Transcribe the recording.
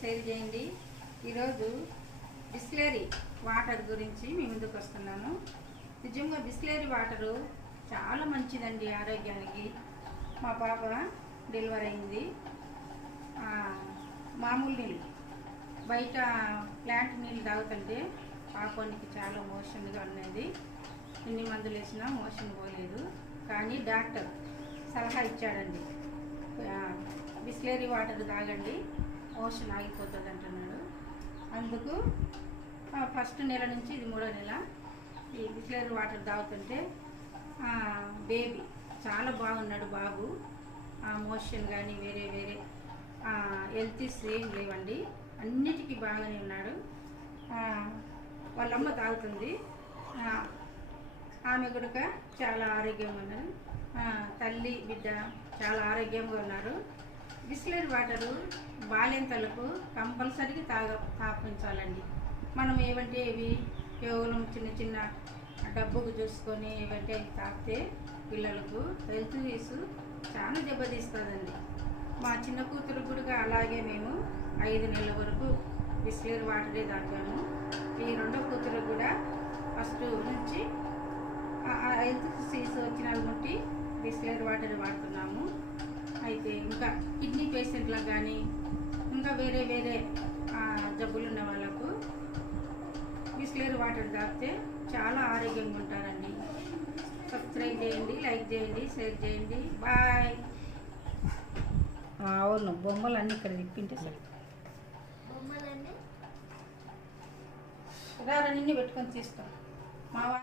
Share చేయండి. ఈరోజు Bisleri water గురించి మీ ముందుకు వస్తున్నాను. నిజంగా బిస్లెరీ వాటరు చాలా మంచిదండి ఆరోగ్యానికి. మా పాప డెలివరీ అయింది. మామూలు నీళ్ళు బయట ప్లాంట్ నీళ్ళు తాగుతుంటే పాపానికి చాలా మోషన్గా ఉన్నది. ఎన్ని మందులు వేసినా మోషన్ పోలేదు. కానీ డాక్టర్ సలహా ఇచ్చాడండి, బిస్లెరీ వాటర్ తాగండి, మోషన్ ఆగిపోతుంది అంటున్నాడు. అందుకు ఫస్ట్ నెల నుంచి ఇది 3వ నెల ఈ బిస్లెరీ వాటర్ తాగుతుంటే బేబీ చాలా బాగున్నాడు. బాబు మోషన్ కానీ వేరే వేరే హెల్త్ ఏం లేవండి, అన్నిటికీ బాగానే ఉన్నాడు. వాళ్ళమ్మ తాగుతుంది, ఆమె కూడా చాలా ఆరోగ్యంగా ఉన్నారు. తల్లి బిడ్డ చాలా ఆరోగ్యంగా ఉన్నారు. బిస్లెరీ వాటరు బాలింతలకు కంపల్సరీగా తాపించాలండి. మనం ఏమంటే ఇవి కేవలం చిన్న చిన్న డబ్బుకు చూసుకొని ఏమంటే అవి తాగితే పిల్లలకు హెల్త్ ఇష్యూ చాలా దెబ్బతీస్తుందండి. మా చిన్న కూతురు కూడా అలాగే మేము 5 నెలల వరకు బిస్లెరీ వాటరే తాగాము. ఈ 2వ కూతురు కూడా ఫస్ట్ నుంచి హెల్త్ ఇష్యూస్ వచ్చిన బట్టి బిస్లెరీ వాటర్ వాడుతున్నాము. అయితే ఇంకా కిడ్నీ పేషెంట్లకు కానీ ఇంకా వేరే వేరే జబ్బులు ఉన్న వాళ్ళకు బిస్లెరీ వాటర్ తాగితే చాలా ఆరోగ్యంగా ఉంటారండి. సబ్స్క్రైబ్ చేయండి, లైక్ చేయండి, షేర్ చేయండి. బాయ్. అవును, బొమ్మలు అన్నీ ఇక్కడ తిప్పింటే సరే. నిన్ను పెట్టుకొని తీస్తాం. మా